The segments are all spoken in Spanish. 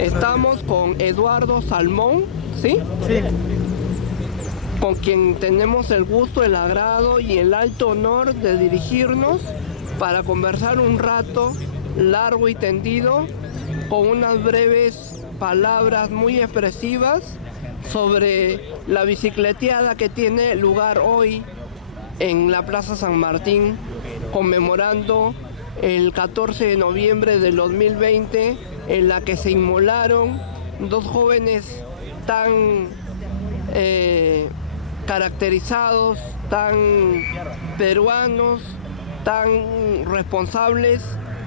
Estamos con Eduardo Salmón, ¿sí? Sí. Con quien tenemos el gusto, el agrado y el alto honor de dirigirnos para conversar un rato largo y tendido con unas breves palabras muy expresivas sobre la bicicleteada que tiene lugar hoy en la Plaza San Martín, conmemorando el 14 de noviembre del 2020, en la que se inmolaron dos jóvenes tan caracterizados, tan peruanos, tan responsables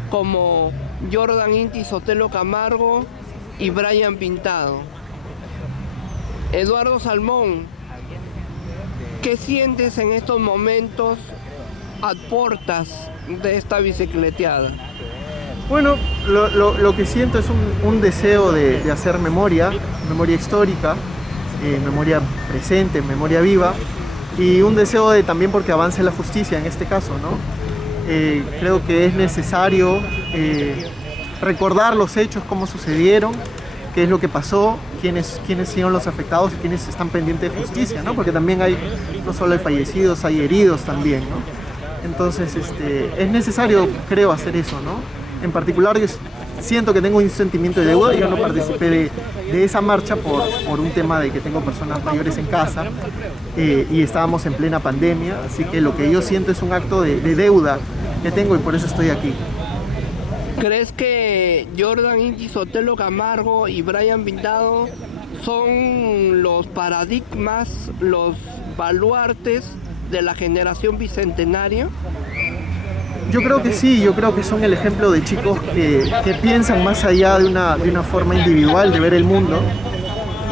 como Jordan Inti Sotelo Camargo y Brian Pintado. Eduardo Salmón, ¿qué sientes en estos momentos a portas de esta bicicleteada? Bueno, lo que siento es un deseo de hacer memoria histórica, memoria presente, memoria viva, y un deseo de también porque avance la justicia en este caso, ¿no? Creo que es necesario recordar los hechos, cómo sucedieron, qué es lo que pasó, quiénes fueron los afectados y quiénes están pendientes de justicia, ¿no? Porque también no solo hay fallecidos, hay heridos también, ¿no? Entonces, es necesario, creo, hacer eso, ¿no? En particular, yo siento que tengo un sentimiento de deuda. Yo no participé de esa marcha por un tema de que tengo personas mayores en casa y estábamos en plena pandemia, así que lo que yo siento es un acto de deuda que tengo y por eso estoy aquí. ¿Crees que Jordan Inti Sotelo Camargo y Brian Pintado son los paradigmas, los baluartes de la generación bicentenario? Yo creo que sí, yo creo que son el ejemplo de chicos que piensan más allá de una forma individual de ver el mundo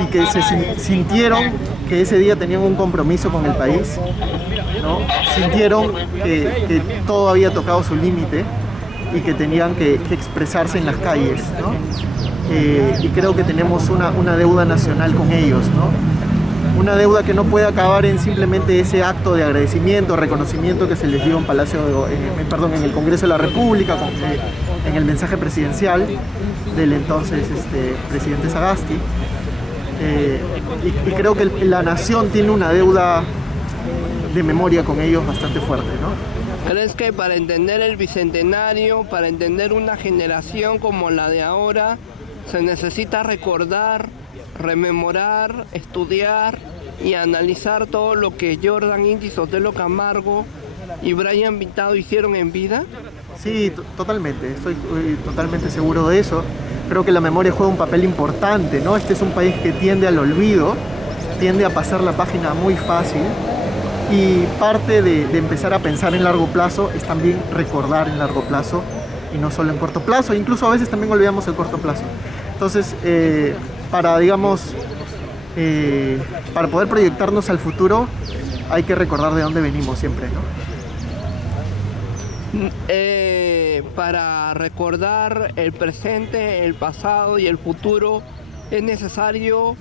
y que se sintieron que ese día tenían un compromiso con el país, ¿no? Sintieron que todo había tocado su límite y que tenían que expresarse en las calles, ¿no? Y creo que tenemos una deuda nacional con ellos, ¿no? Una deuda que no puede acabar en simplemente ese acto de agradecimiento, reconocimiento que se les dio en el Congreso de la República, en el mensaje presidencial del entonces presidente Sagasti. Y creo que la nación tiene una deuda de memoria con ellos bastante fuerte, ¿no? ¿Crees que para entender el bicentenario, para entender una generación como la de ahora, se necesita recordar, rememorar, estudiar y analizar todo lo que Jordan Inti Sotelo Camargo y Brian Pintado hicieron en vida? Sí, totalmente, estoy totalmente seguro de eso. Creo que la memoria juega un papel importante, ¿no? Este es un país que tiende al olvido, tiende a pasar la página muy fácil, y parte de empezar a pensar en largo plazo es también recordar en largo plazo y no solo en corto plazo. Incluso a veces también olvidamos el corto plazo. Entonces, para poder proyectarnos al futuro, hay que recordar de dónde venimos siempre, ¿no? Para recordar el presente, el pasado y el futuro, es necesario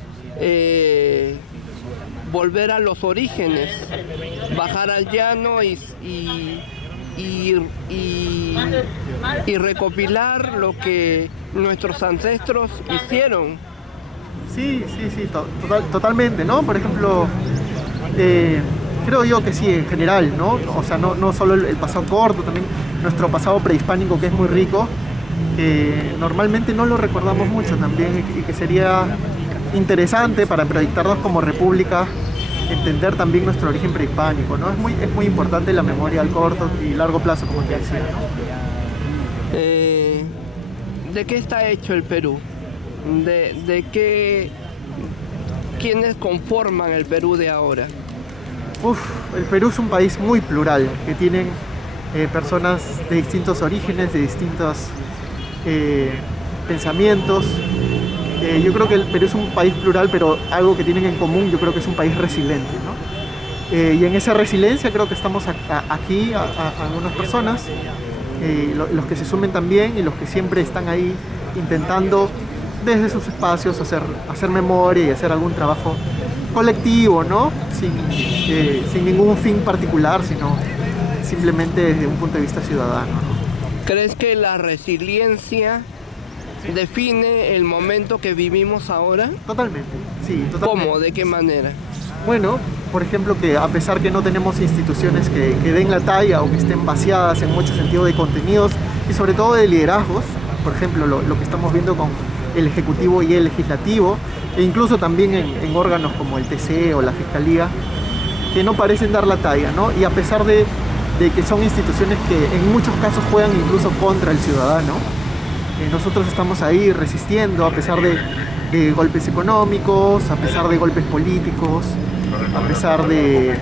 volver a los orígenes, bajar al llano y recopilar lo que nuestros ancestros hicieron. Sí, totalmente, ¿no? Por ejemplo, creo yo que sí, en general, ¿no? O sea, no solo el pasado corto, también nuestro pasado prehispánico, que es muy rico, que normalmente no lo recordamos mucho también, y que sería interesante para proyectarnos como república, entender también nuestro origen prehispánico, ¿no? Es muy importante la memoria al corto y largo plazo, como te decía, ¿no? ¿De qué está hecho el Perú? ¿Quiénes conforman el Perú de ahora? El Perú es un país muy plural, que tienen personas de distintos orígenes, de distintos pensamientos. Yo creo que el Perú es un país plural, pero algo que tienen en común, yo creo que es un país resiliente, ¿no? Y en esa resiliencia creo que estamos aquí, algunas personas, los que se sumen también y los que siempre están ahí intentando desde sus espacios hacer memoria y hacer algún trabajo colectivo, ¿no? Sin ningún fin particular, sino simplemente desde un punto de vista ciudadano, ¿no? ¿Crees que la resiliencia define el momento que vivimos ahora? Totalmente, sí, totalmente. ¿Cómo? ¿De qué manera? Bueno, por ejemplo, que a pesar que no tenemos instituciones que den la talla o que estén vaciadas en mucho sentido de contenidos y sobre todo de liderazgos, por ejemplo, lo que estamos viendo con el Ejecutivo y el Legislativo, e incluso también en órganos como el TC o la Fiscalía, que no parecen dar la talla, ¿no? Y a pesar de que son instituciones que en muchos casos juegan incluso contra el ciudadano, nosotros estamos ahí resistiendo a pesar de golpes económicos, a pesar de golpes políticos, a pesar de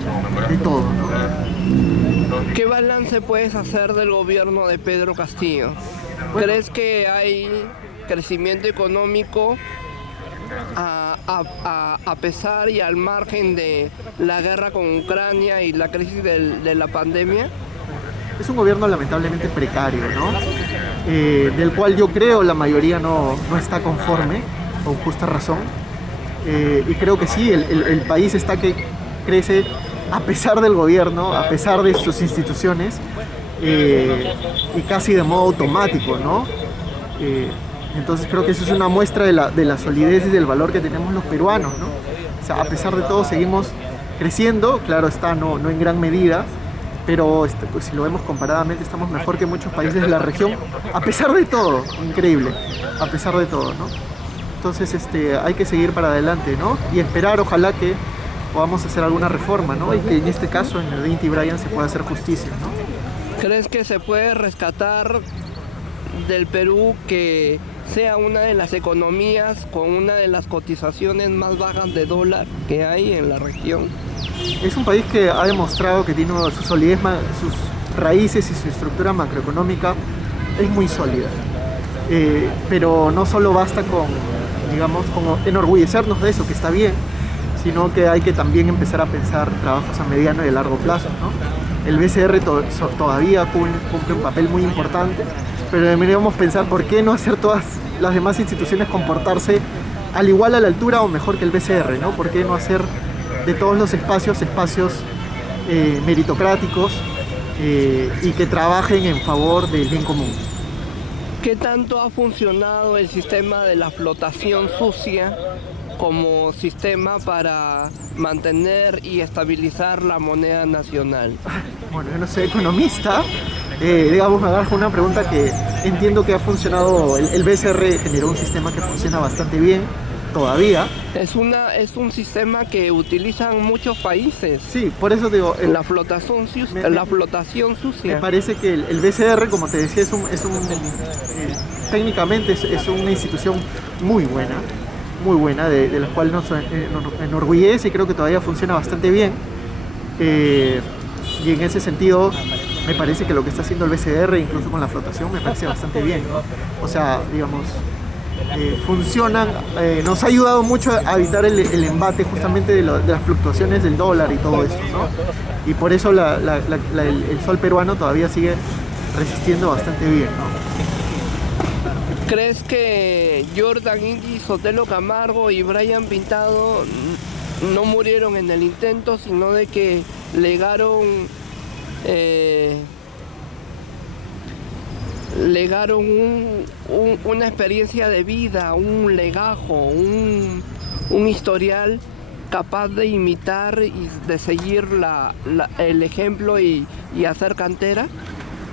todo, ¿no? ¿Qué balance puedes hacer del gobierno de Pedro Castillo? Bueno, ¿crees que hay crecimiento económico a pesar y al margen de la guerra con Ucrania y la crisis de la pandemia? es un gobierno lamentablemente precario, ¿no? Del cual yo creo la mayoría no está conforme, con justa razón. Y creo que sí, el país está que crece a pesar del gobierno, a pesar de sus instituciones, y casi de modo automático, ¿no? Entonces creo que eso es una muestra de la solidez y del valor que tenemos los peruanos, ¿no? O sea, a pesar de todo seguimos creciendo, claro está, no en gran medida, pero pues, si lo vemos comparadamente estamos mejor que muchos países de la región, a pesar de todo, increíble, a pesar de todo, ¿no? Entonces hay que seguir para adelante, ¿no? Y esperar, ojalá que podamos hacer alguna reforma, ¿no? Y que en este caso, en el de Inti Brian, se pueda hacer justicia, ¿no? ¿Crees que se puede rescatar del Perú que sea una de las economías con una de las cotizaciones más bajas de dólar que hay en la región? Es un país que ha demostrado que tiene su solidez, sus raíces y su estructura macroeconómica es muy sólida. Pero no solo basta con, digamos, como enorgullecernos de eso, que está bien, sino que hay que también empezar a pensar trabajos a mediano y a largo plazo, ¿no? El BCR todavía cumple un papel muy importante, pero deberíamos pensar por qué no hacer todas las demás instituciones comportarse al igual, a la altura o mejor que el BCR, ¿no? ¿Por qué no hacer de todos los espacios meritocráticos y que trabajen en favor del bien común? ¿Qué tanto ha funcionado el sistema de la flotación sucia como sistema para mantener y estabilizar la moneda nacional? Bueno, yo no soy economista, digamos, me agarro una pregunta que entiendo que ha funcionado, el BCR generó un sistema que funciona bastante bien todavía. Es un sistema que utilizan muchos países. Sí, por eso digo... La flotación sucia. Me parece que el BCR, como te decía, técnicamente es una institución muy buena, de la cual nos enorgullece y creo que todavía funciona bastante bien. Y en ese sentido, me parece que lo que está haciendo el BCR, incluso con la flotación, me parece bastante bien, ¿no? O sea, digamos, funcionan, nos ha ayudado mucho a evitar el embate justamente de las fluctuaciones del dólar y todo esto, ¿no? Y por eso el sol peruano todavía sigue resistiendo bastante bien, ¿no? ¿Crees que Jordan Ingui, Sotelo Camargo y Brian Pintado no murieron en el intento, sino de que legaron una experiencia de vida, un legajo, un historial capaz de imitar y de seguir el ejemplo y hacer cantera?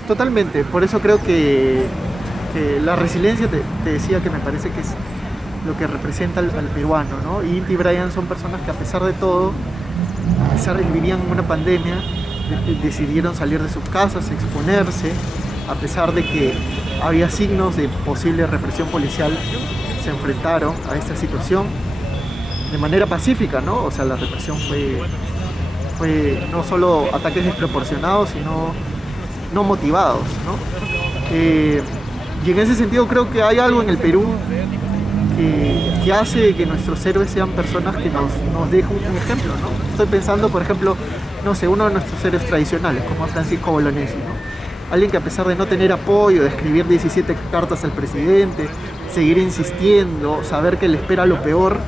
Totalmente, por eso creo que la resiliencia, te decía que me parece que es lo que representa al peruano, ¿no? Y Inti y Brian son personas que a pesar de todo, a pesar de que vivían en una pandemia, decidieron salir de sus casas, exponerse, a pesar de que había signos de posible represión policial, se enfrentaron a esta situación de manera pacífica, ¿no? O sea, la represión fue no solo ataques desproporcionados, sino no motivados, ¿no? Y en ese sentido creo que hay algo en el Perú que hace que nuestros héroes sean personas que nos dejen un ejemplo, ¿no? Estoy pensando, por ejemplo, no sé, uno de nuestros héroes tradicionales, como Francisco Bolognesi, ¿no? Alguien que a pesar de no tener apoyo, de escribir 17 cartas al presidente, seguir insistiendo, saber que le espera lo peor,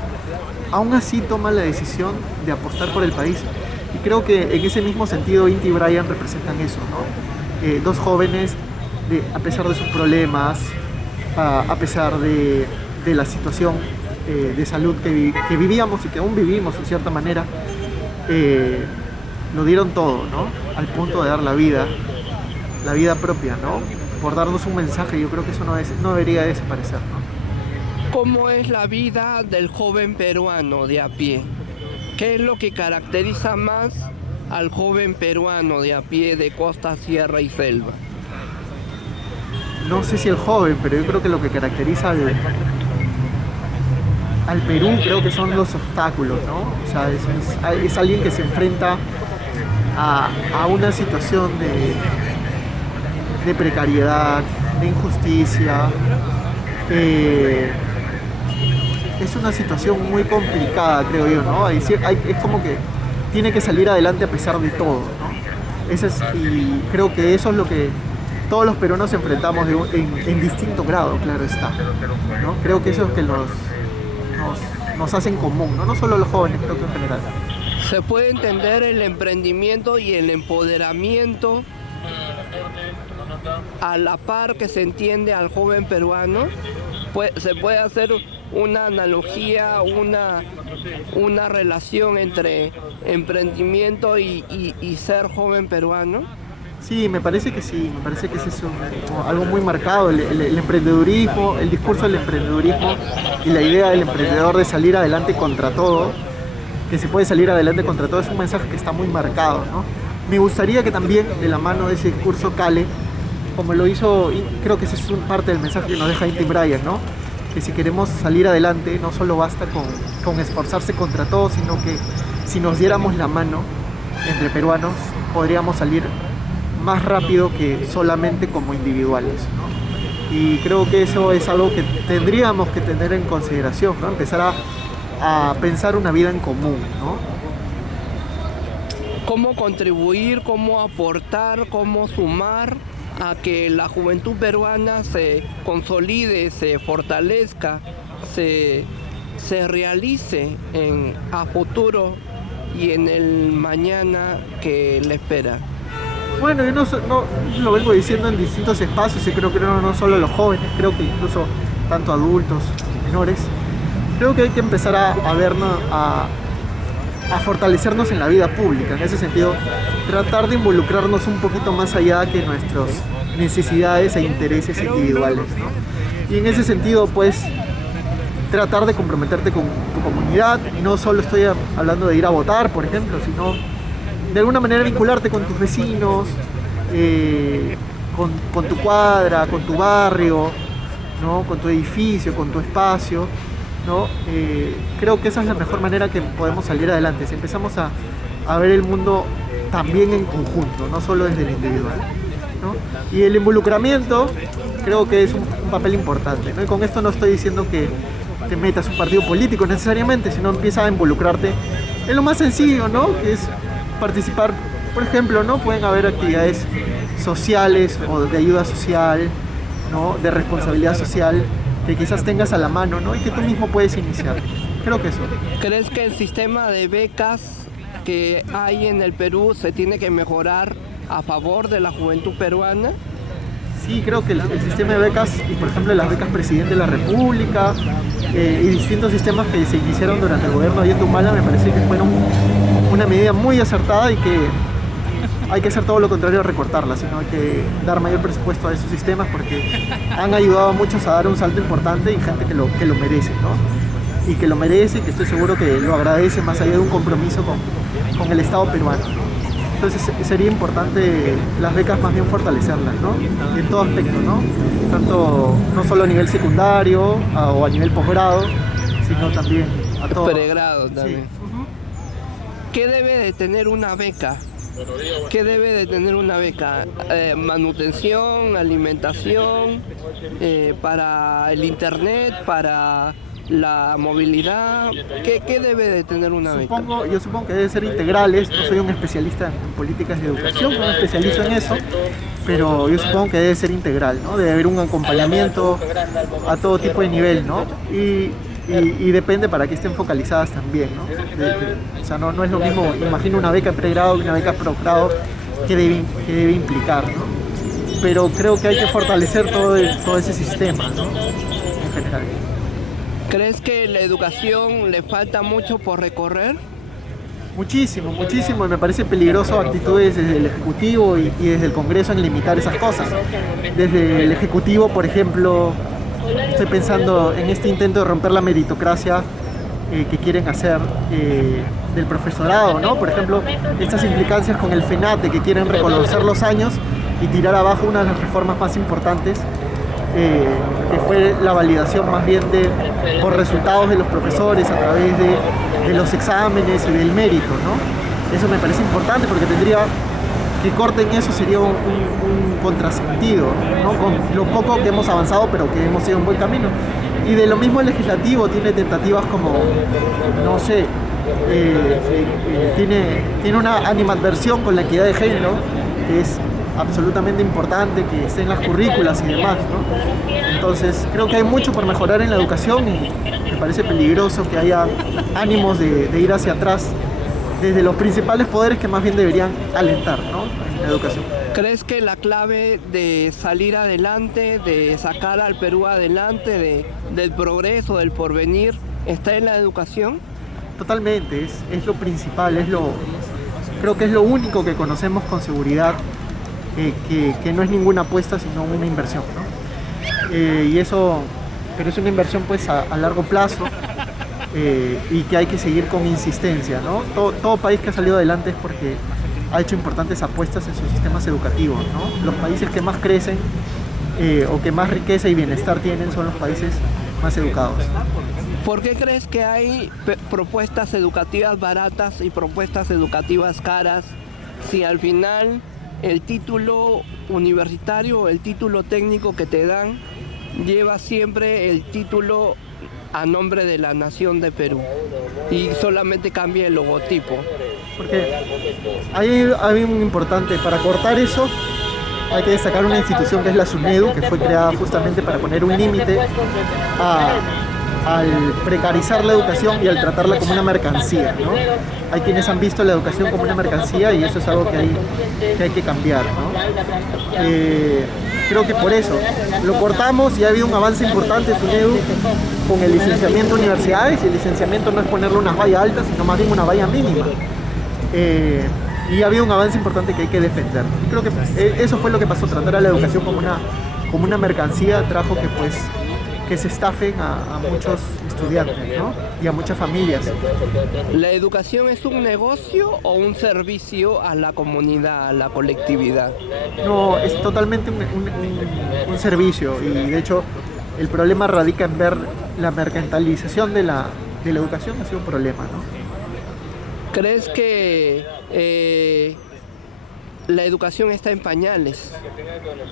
aún así toma la decisión de apostar por el país. Y creo que en ese mismo sentido Inti y Brian representan eso, ¿no? Dos jóvenes, a pesar de sus problemas, a pesar de la situación de salud que vivíamos y que aún vivimos en cierta manera. Lo dieron todo, ¿no? Al punto de dar la vida propia, ¿no? Por darnos un mensaje. Yo creo que eso no debería desaparecer, ¿no? ¿Cómo es la vida del joven peruano de a pie? ¿Qué es lo que caracteriza más al joven peruano de a pie de costa, sierra y selva? No sé si el joven, pero yo creo que lo que caracteriza al Perú creo que son los obstáculos, ¿no? O sea, es alguien que se enfrenta a una situación de precariedad, de injusticia. Es una situación muy complicada, creo yo, ¿no? Es como que tiene que salir adelante a pesar de todo, ¿no? Y creo que eso es lo que todos los peruanos enfrentamos en distinto grado, claro está, ¿no? Creo que eso es lo que nos hace en común, ¿no? No solo los jóvenes, creo que en general. ¿Se puede entender el emprendimiento y el empoderamiento a la par que se entiende al joven peruano? ¿Se puede hacer una analogía, una relación entre emprendimiento y ser joven peruano? Sí, me parece que sí, me parece que ese es algo muy marcado, el emprendedurismo, el discurso del emprendedurismo y la idea del emprendedor de salir adelante contra todo, que se puede salir adelante contra todo, es un mensaje que está muy marcado, ¿no? Me gustaría que también de la mano de ese discurso cale, como lo hizo, y creo que ese es parte del mensaje que nos deja Inti Bryan, ¿no? Que si queremos salir adelante no solo basta con esforzarse contra todo, sino que si nos diéramos la mano entre peruanos podríamos salir más rápido que solamente como individuales, ¿no? Y creo que eso es algo que tendríamos que tener en consideración, ¿no? Empezar a pensar una vida en común, ¿no? ¿Cómo contribuir, cómo aportar, cómo sumar a que la juventud peruana se consolide, se fortalezca, se realice a futuro y en el mañana que le espera? Bueno, yo no lo vengo diciendo en distintos espacios y creo que no solo los jóvenes, creo que incluso tanto adultos, menores. Creo que hay que empezar a vernos, a fortalecernos en la vida pública. En ese sentido, tratar de involucrarnos un poquito más allá que nuestras necesidades e intereses individuales, ¿no? Y en ese sentido, pues, tratar de comprometerte con tu comunidad. Y no solo estoy hablando de ir a votar, por ejemplo, sino de alguna manera vincularte con tus vecinos, con tu cuadra, con tu barrio, ¿no? Con tu edificio, con tu espacio, ¿no? Creo que esa es la mejor manera que podemos salir adelante. Si empezamos a ver el mundo también en conjunto, no solo desde el individual, ¿no? Y el involucramiento creo que es un papel importante, ¿no? Y con esto no estoy diciendo que te metas a un partido político necesariamente, sino empieza a involucrarte en lo más sencillo, ¿no? Que es participar, por ejemplo, ¿no? Pueden haber actividades sociales o de ayuda social, ¿no? De responsabilidad social que quizás tengas a la mano, ¿no? Y que tú mismo puedes iniciar. Creo que eso. ¿Crees que el sistema de becas que hay en el Perú se tiene que mejorar a favor de la juventud peruana? Sí, creo que el sistema de becas, y por ejemplo las becas Presidente de la República y distintos sistemas que se iniciaron durante el gobierno de Ollanta Humala, me parece que fueron una medida muy acertada y que hay que hacer todo lo contrario a recortarla, sino hay que dar mayor presupuesto a esos sistemas porque han ayudado a muchos a dar un salto importante y gente que lo merece, ¿no? Y que lo merece y que estoy seguro que lo agradece más allá de un compromiso con el Estado peruano. Entonces sería importante las becas más bien fortalecerlas, ¿no? En todo aspecto, ¿no? Tanto, no solo a nivel secundario o a nivel posgrado, sino también a todo. Pregrado también. Sí. ¿Qué debe de tener una beca? ¿Qué debe de tener una beca? Manutención, alimentación, para el internet, para la movilidad. ¿Qué debe de tener una beca? Yo supongo que deben ser integrales. No soy un especialista en políticas de educación, no me especializo en eso, pero yo supongo que debe ser integral, ¿no? Debe haber un acompañamiento a todo tipo de nivel, ¿no? Y depende para qué estén focalizadas también, ¿no? O sea, no es lo mismo, imagino una beca pregrado que una beca posgrado que debe implicar, ¿no? pero creo que hay que fortalecer todo ese sistema, ¿no? En general. ¿Crees que la educación le falta mucho por recorrer? Muchísimo, muchísimo, y me parece peligroso actitudes desde el Ejecutivo y desde el Congreso en limitar esas cosas. Desde el Ejecutivo, por ejemplo, estoy pensando en este intento de romper la meritocracia que quieren hacer del profesorado, ¿no? Por ejemplo, estas implicancias con el FENATE que quieren reconocer los años y tirar abajo una de las reformas más importantes, que fue la validación más bien por resultados de los profesores a través de los exámenes y del mérito, ¿no? Eso me parece importante porque tendría que corten eso sería un contrasentido, ¿no? Con lo poco que hemos avanzado, pero que hemos ido en buen camino. Y de lo mismo el legislativo tiene tentativas como, no sé, tiene una animadversión con la equidad de género, que es absolutamente importante que esté en las currículas y demás, ¿no? Entonces creo que hay mucho por mejorar en la educación y me parece peligroso que haya ánimos de ir hacia atrás desde los principales poderes que más bien deberían alentar, ¿no? En la educación. ¿Crees que la clave de salir adelante, de sacar al Perú adelante, del progreso, del porvenir, está en la educación? Totalmente, es lo principal, creo que es lo único que conocemos con seguridad, que no es ninguna apuesta sino una inversión, ¿no? Pero es una inversión pues a largo plazo y que hay que seguir con insistencia, ¿no? Todo país que ha salido adelante es porque ha hecho importantes apuestas en sus sistemas educativos, ¿no? Los países que más crecen o que más riqueza y bienestar tienen son los países más educados. ¿Por qué crees que hay propuestas educativas baratas y propuestas educativas caras si al final el título universitario o el título técnico que te dan lleva siempre el título a nombre de la nación de Perú y solamente cambia el logotipo? Porque hay un importante, para cortar eso hay que destacar una institución que es la SUNEDU, que fue creada justamente para poner un límite al precarizar la educación y al tratarla como una mercancía, ¿no? Hay quienes han visto la educación como una mercancía y eso es algo que hay que cambiar, ¿no? Creo que por eso lo cortamos y ha habido un avance importante en SUNEDU con el licenciamiento de universidades, y el licenciamiento no es ponerle una valla alta, sino más bien una valla mínima. Y ha habido un avance importante que hay que defender. Y creo que eso fue lo que pasó, tratar a la educación como una mercancía trajo que se estafen a muchos estudiantes, ¿no? Y a muchas familias. ¿La educación es un negocio o un servicio a la comunidad, a la colectividad? No, es totalmente un servicio, y de hecho el problema radica en ver la mercantilización de la educación. Ha sido un problema, ¿no? ¿Crees que la educación está en pañales?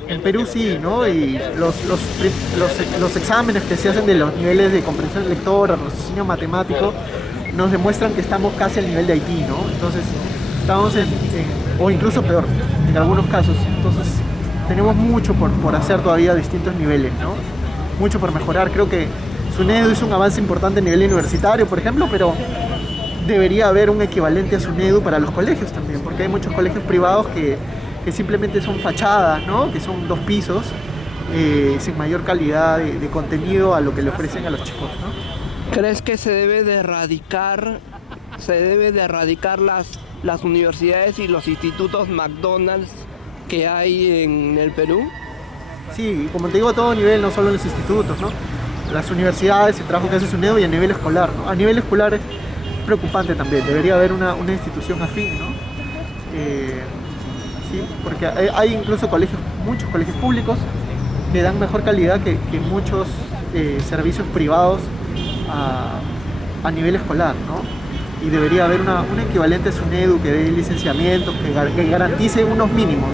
En Perú sí, ¿no? Y los exámenes que se hacen de los niveles de comprensión lectora, raciocinio matemático, nos demuestran que estamos casi al nivel de Haití, ¿no? Entonces, estamos o incluso peor, en algunos casos. Entonces, tenemos mucho por hacer todavía a distintos niveles, ¿no? Mucho por mejorar. Creo que SUNEDU hizo un avance importante a nivel universitario, por ejemplo, pero debería haber un equivalente a SUNEDU para los colegios también, porque hay muchos colegios privados que simplemente son fachadas, ¿no? Que son 2 pisos, sin mayor calidad de contenido a lo que le ofrecen a los chicos, ¿no? ¿Crees que se debe de erradicar las universidades y los institutos McDonald's que hay en el Perú? Sí, como te digo, a todo nivel, no solo en los institutos, ¿no? Las universidades, el trabajo que hace SUNEDU y a nivel escolar, ¿no? A nivel escolar es preocupante también, debería haber una institución afín, ¿no? Sí, porque hay incluso muchos colegios públicos que dan mejor calidad que muchos servicios privados a nivel escolar, ¿no? Y debería haber un equivalente a SUNEDU que dé licenciamientos, que garantice unos mínimos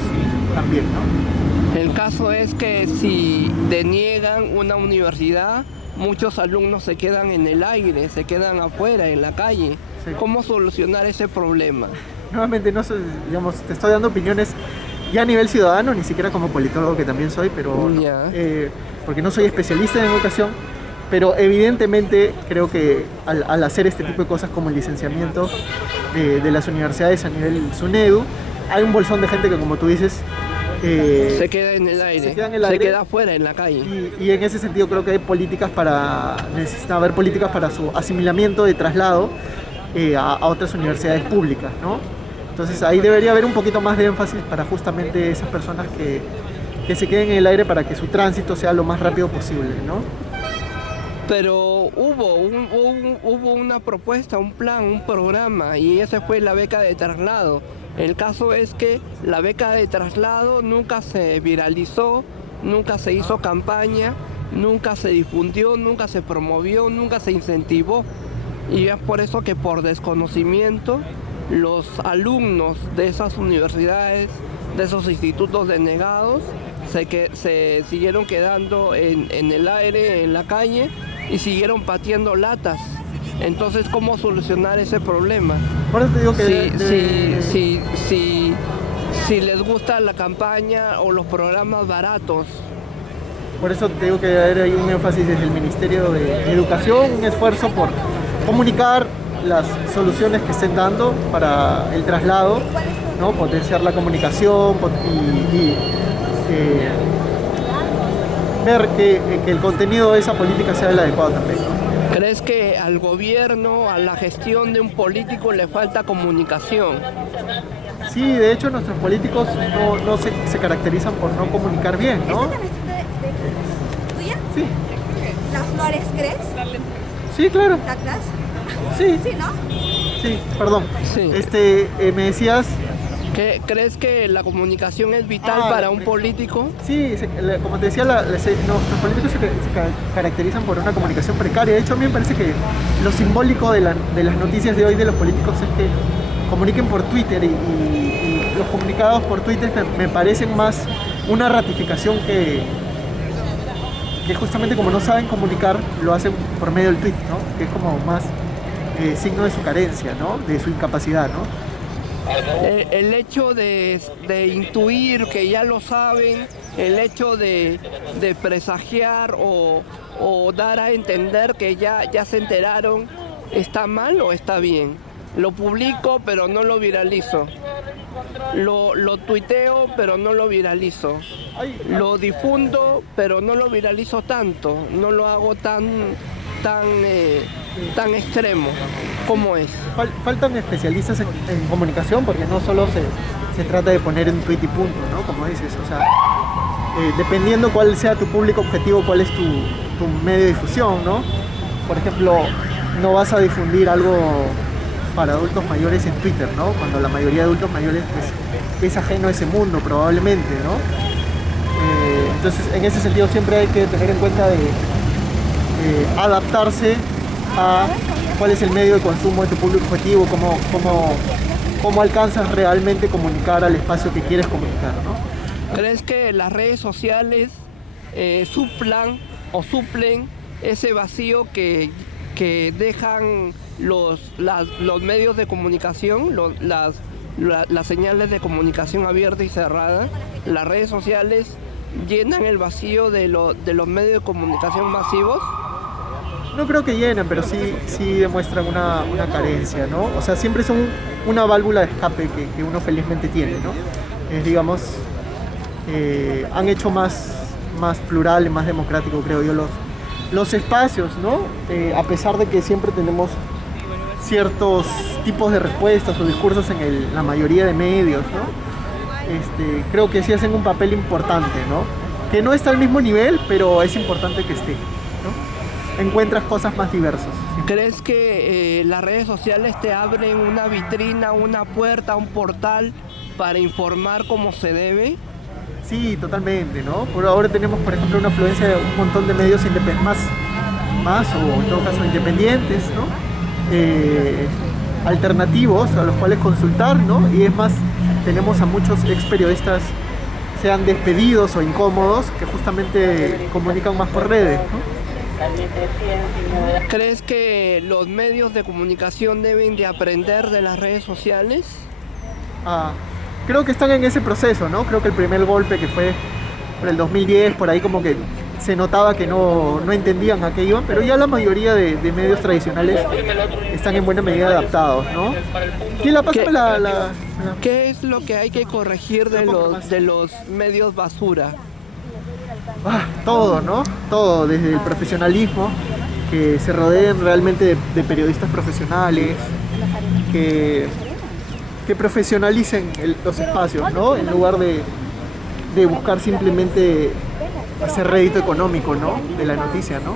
también, ¿no? El caso es que si deniegan una universidad, muchos alumnos se quedan en el aire, se quedan afuera, en la calle. Sí. ¿Cómo solucionar ese problema? Nuevamente, no sé, digamos, te estoy dando opiniones ya a nivel ciudadano, ni siquiera como politólogo, que también soy, pero porque no soy especialista en educación, pero evidentemente creo que al hacer este tipo de cosas como el licenciamiento de las universidades a nivel SUNEDU, hay un bolsón de gente que, como tú dices, se queda en el aire, se queda afuera en la calle. Y en ese sentido creo que necesita haber políticas para su asimilamiento de traslado a otras universidades públicas, ¿no? Entonces ahí debería haber un poquito más de énfasis para justamente esas personas que se queden en el aire para que su tránsito sea lo más rápido posible, ¿no? Pero hubo una propuesta, un plan, un programa, y esa fue la beca de traslado. El caso es que la beca de traslado nunca se viralizó, nunca se hizo campaña, nunca se difundió, nunca se promovió, nunca se incentivó. Y es por eso que por desconocimiento los alumnos de esas universidades, de esos institutos denegados, se siguieron quedando en el aire, en la calle, y siguieron pateando latas. Entonces, ¿cómo solucionar ese problema? Por eso te digo si les gusta la campaña o los programas baratos. Por eso te digo que debe haber ahí un énfasis desde el Ministerio de Educación, un esfuerzo por comunicar las soluciones que estén dando para el traslado, ¿no? Potenciar la comunicación y ver que el contenido de esa política sea el adecuado también, ¿no? ¿Crees que al gobierno, a la gestión de un político le falta comunicación? Sí, de hecho nuestros políticos no se caracterizan por no comunicar bien, ¿no? ¿Esta camiseta tuya? Sí. ¿Las flores crees? Sí, claro. ¿Cactas? Sí. Sí, ¿no? Sí, perdón. Sí. Me decías... ¿Crees que la comunicación es vital para un político? Sí, como te decía, nuestros políticos se caracterizan por una comunicación precaria. De hecho, a mí me parece que lo simbólico de las noticias de hoy de los políticos es que comuniquen por Twitter y los comunicados por Twitter me parecen más una ratificación que justamente como no saben comunicar, lo hacen por medio del tweet, ¿no? Que es como más signo de su carencia, ¿no? De su incapacidad, ¿no? El hecho de intuir que ya lo saben, el hecho de presagiar o dar a entender que ya se enteraron, ¿está mal o está bien? Lo publico pero no lo viralizo. Lo tuiteo pero no lo viralizo. Lo difundo pero no lo viralizo tanto. No lo hago tan extremo. ¿Cómo es? Faltan especialistas en comunicación porque no solo se trata de poner un tweet y punto, ¿no? Como dices, o sea, dependiendo cuál sea tu público objetivo, cuál es tu medio de difusión, ¿no? Por ejemplo, no vas a difundir algo para adultos mayores en Twitter, ¿no? Cuando la mayoría de adultos mayores pues, es ajeno a ese mundo probablemente, ¿no? Entonces, en ese sentido siempre hay que tener en cuenta de adaptarse a cuál es el medio de consumo de tu público objetivo, cómo alcanzas realmente comunicar al espacio que quieres comunicar, ¿no? ¿Crees que las redes sociales suplen ese vacío que dejan los medios de comunicación, las señales de comunicación abierta y cerrada? Las redes sociales llenan el vacío de los medios de comunicación masivos. No creo que llenen, pero sí demuestran una carencia, ¿no? O sea, siempre son una válvula de escape que uno felizmente tiene, ¿no? Digamos, han hecho más plural y más democrático, creo yo, los espacios, ¿no? A pesar de que siempre tenemos ciertos tipos de respuestas o discursos en la mayoría de medios, ¿no? Creo que sí hacen un papel importante, ¿no? Que no está al mismo nivel, pero es importante que esté, ¿no? Encuentras cosas más diversas. ¿Crees que las redes sociales te abren una vitrina, una puerta, un portal para informar como se debe? Sí, totalmente, ¿no? Por ahora tenemos, por ejemplo, una afluencia de un montón de medios más o en todo caso independientes, ¿no? Alternativos a los cuales consultar, ¿no? Y es más, tenemos a muchos ex periodistas, sean despedidos o incómodos, que justamente comunican más por redes, ¿no? ¿Crees que los medios de comunicación deben de aprender de las redes sociales? Creo que están en ese proceso, ¿no? Creo que el primer golpe que fue por el 2010, por ahí como que se notaba que no entendían a qué iban, pero ya la mayoría de medios tradicionales están en buena medida adaptados, ¿no? ¿Quién la pasa ¿Qué es lo que hay que corregir de los medios basura? Todo, ¿no? Todo, desde el profesionalismo, que se rodeen realmente de periodistas profesionales, que profesionalicen los espacios, ¿no? En lugar de buscar simplemente hacer rédito económico, ¿no? De la noticia, ¿no?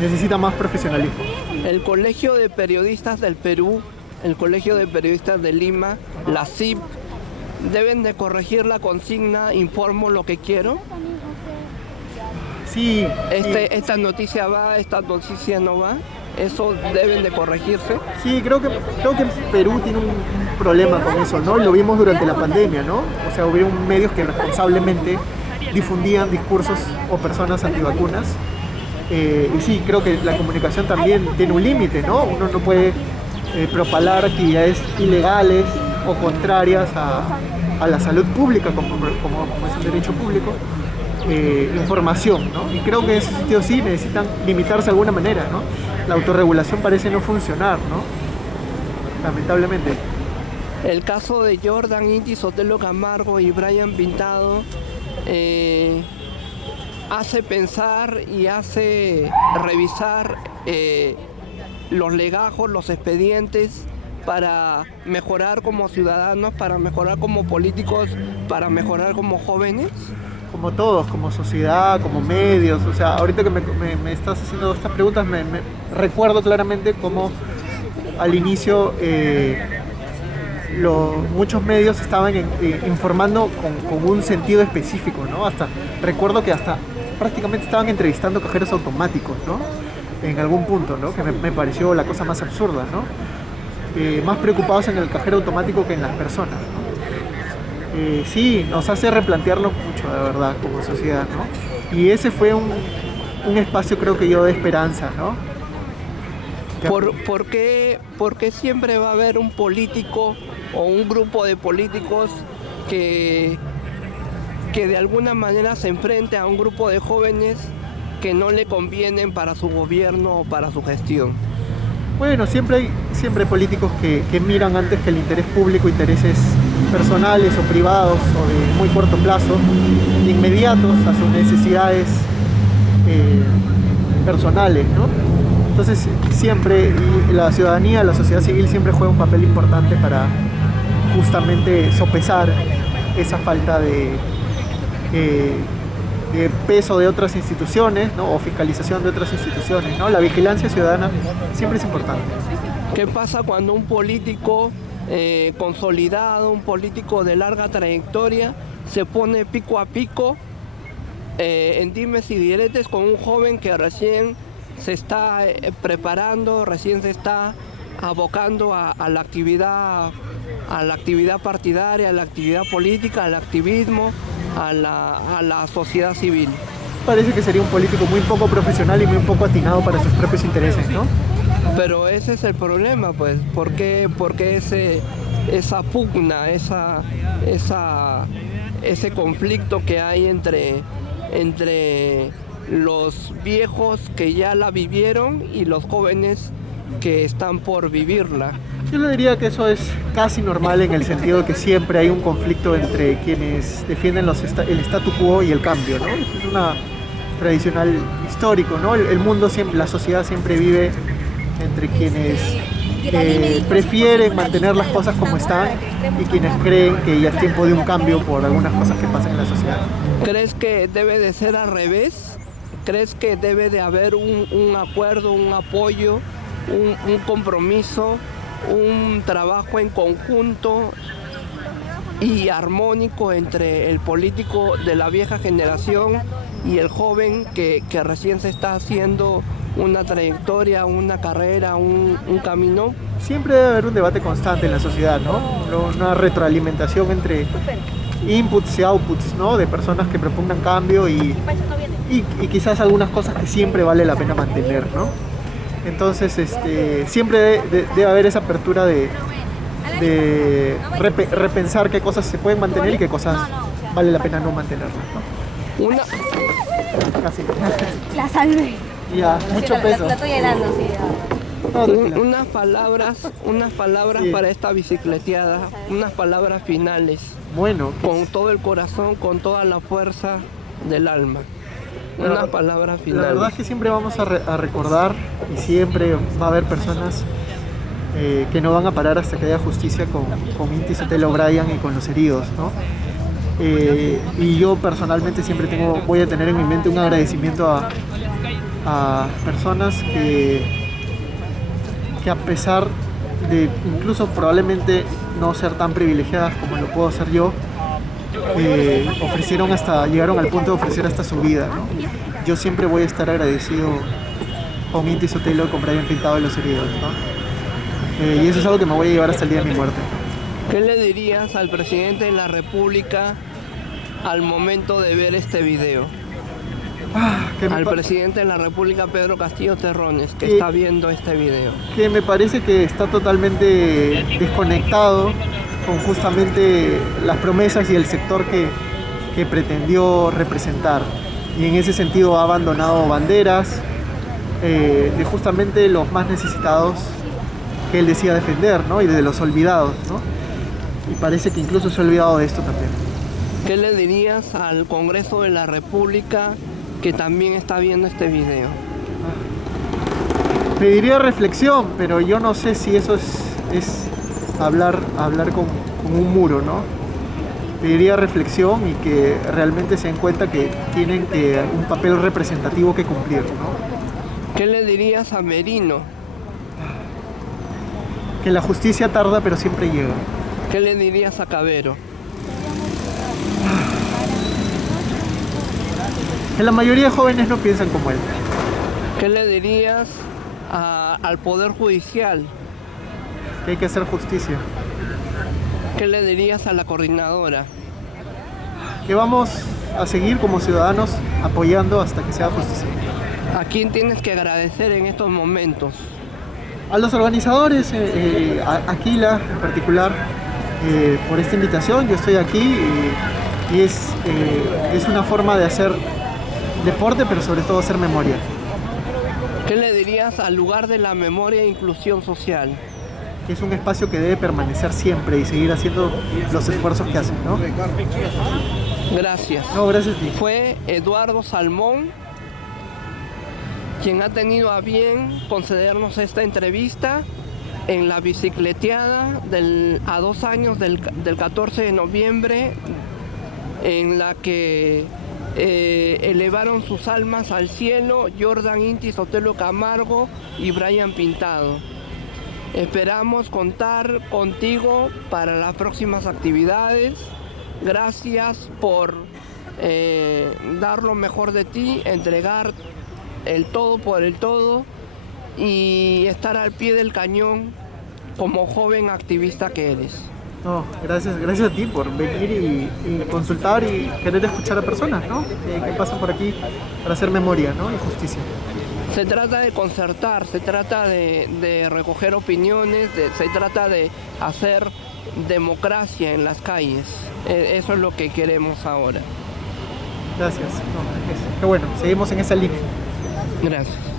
Necesita más profesionalismo. El Colegio de Periodistas del Perú, el Colegio de Periodistas de Lima, la CIP, deben de corregir la consigna "informo lo que quiero". Sí. Esta noticia va, esta noticia no va. Eso deben de corregirse. Sí, creo que Perú tiene un problema con eso, ¿no? Lo vimos durante la pandemia, ¿no? O sea, hubieron medios que responsablemente difundían discursos o personas antivacunas. Y sí, creo que la comunicación también tiene un límite, ¿no? Uno no puede propalar actividades ilegales o contrarias a la salud pública, como es un derecho público. Información, ¿no? Y creo que en ese sentido sí necesitan limitarse de alguna manera, ¿no? La autorregulación parece no funcionar, ¿no? Lamentablemente. El caso de Jordan Inti, Sotelo Camargo y Brian Pintado hace pensar y hace revisar los legajos, los expedientes, para mejorar como ciudadanos, para mejorar como políticos, para mejorar como jóvenes. Como todos, como sociedad, como medios. O sea, ahorita que me estás haciendo estas preguntas, me recuerdo claramente cómo al inicio muchos medios estaban informando con un sentido específico, ¿no? Recuerdo que hasta prácticamente estaban entrevistando cajeros automáticos, ¿no? En algún punto, ¿no? Que me pareció la cosa más absurda, ¿no? Más preocupados en el cajero automático que en las personas, ¿no? Sí, nos hace replantearlo mucho, de verdad, como sociedad, ¿no? Y ese fue un espacio, creo que yo, de esperanza, ¿no? ¿Por qué siempre va a haber un político o un grupo de políticos que de alguna manera se enfrente a un grupo de jóvenes que no le convienen para su gobierno o para su gestión? Bueno, siempre hay políticos que miran antes que el interés público, intereses personales o privados o de muy corto plazo, inmediatos a sus necesidades personales, ¿no? Entonces siempre, y la ciudadanía, la sociedad civil siempre juega un papel importante para justamente sopesar esa falta de peso de otras instituciones, ¿no? O fiscalización de otras instituciones, ¿no? La vigilancia ciudadana siempre es importante. ¿Qué pasa cuando un político consolidado, un político de larga trayectoria, se pone pico a pico en dimes y diretes con un joven que recién se está preparando, recién se está abocando a la actividad partidaria, a la actividad política, al activismo, a la sociedad civil? Parece que sería un político muy poco profesional y muy poco atinado para sus propios intereses, ¿no? Pero ese es el problema, pues. ¿Por qué esa pugna, ese conflicto que hay entre los viejos que ya la vivieron y los jóvenes que están por vivirla? Yo le diría que eso es casi normal, en el sentido de que siempre hay un conflicto entre quienes defienden el statu quo y el cambio, ¿no? Es una tradicional histórico, ¿no? El mundo siempre, la sociedad siempre vive entre quienes prefieren mantener las cosas como están y quienes creen que ya es tiempo de un cambio por algunas cosas que pasan en la sociedad. ¿Crees que debe de ser al revés? ¿Crees que debe de haber un acuerdo, un apoyo, un compromiso, un trabajo en conjunto y armónico entre el político de la vieja generación y el joven que recién se está haciendo una trayectoria, una carrera, un camino? Siempre debe haber un debate constante en la sociedad, ¿no? Una retroalimentación entre inputs y outputs, ¿no? De personas que propongan cambio y quizás algunas cosas que siempre vale la pena mantener, ¿no? Entonces, siempre debe haber esa apertura de repensar qué cosas se pueden mantener y qué cosas vale la pena no mantenerlas, ¿no? Casi. La salvé. Ya, mucho peso. La estoy llenando, sí. No, tranquila. Unas palabras Sí. para esta bicicleteada, unas palabras finales, Bueno, con todo el corazón, con toda la fuerza del alma. Unas palabras la verdad finales. es que siempre vamos a recordar y siempre va a haber personas que no van a parar hasta que haya justicia con Inti Sotelo O'Brien y con los heridos, ¿no? Y yo personalmente siempre voy a tener en mi mente un agradecimiento a personas que a pesar de incluso probablemente no ser tan privilegiadas como lo puedo ser yo, llegaron al punto de ofrecer hasta su vida, ¿no? Yo siempre voy a estar agradecido con Inti Sotelo y con Brian Pintado de los heridos, ¿no? Y eso es algo que me voy a llevar hasta el día de mi muerte. ¿Qué le dirías al presidente de la República al momento de ver este video? Al presidente de la República, Pedro Castillo Terrones, que está viendo este video. Que me parece que está totalmente desconectado con justamente las promesas y el sector que pretendió representar. Y en ese sentido ha abandonado banderas de justamente los más necesitados que él decía defender, ¿no? Y de los olvidados, ¿no? Y parece que incluso se ha olvidado de esto también. ¿Qué le dirías al Congreso de la República que también está viendo este video? Pediría reflexión, pero yo no sé si eso es hablar con un muro, ¿no? Pediría reflexión y que realmente se den cuenta que tienen un papel representativo que cumplir, ¿no? ¿Qué le dirías a Merino? Que la justicia tarda, pero siempre llega. ¿Qué le dirías a Cabero? Que la mayoría de jóvenes no piensan como él. ¿Qué le dirías al Poder Judicial? Que hay que hacer justicia. ¿Qué le dirías a la coordinadora? Que vamos a seguir como ciudadanos apoyando hasta que sea justicia. ¿A quién tienes que agradecer en estos momentos? A los organizadores, a Aquila en particular, por esta invitación. Yo estoy aquí y es una forma de hacer deporte, pero sobre todo hacer memoria. ¿Qué le dirías al lugar de la memoria e inclusión social? Es un espacio que debe permanecer siempre y seguir haciendo los esfuerzos que hacen, ¿no? Gracias. No, gracias a ti. Fue Eduardo Salmón quien ha tenido a bien concedernos esta entrevista en la bicicleteada a 2 años del 14 de noviembre, en la que elevaron sus almas al cielo Jordan Inti Sotelo Camargo y Brian Pintado. Esperamos contar contigo para las próximas actividades. Gracias por dar lo mejor de ti, entregar el todo por el todo y estar al pie del cañón como joven activista que eres. No, gracias a ti por venir y consultar y querer escuchar a personas, ¿no? Que pasan por aquí para hacer memoria, ¿no? Y justicia. Se trata de concertar, se trata de recoger opiniones, se trata de hacer democracia en las calles. Eso es lo que queremos ahora. Gracias. No, qué bueno, seguimos en esa línea. Gracias.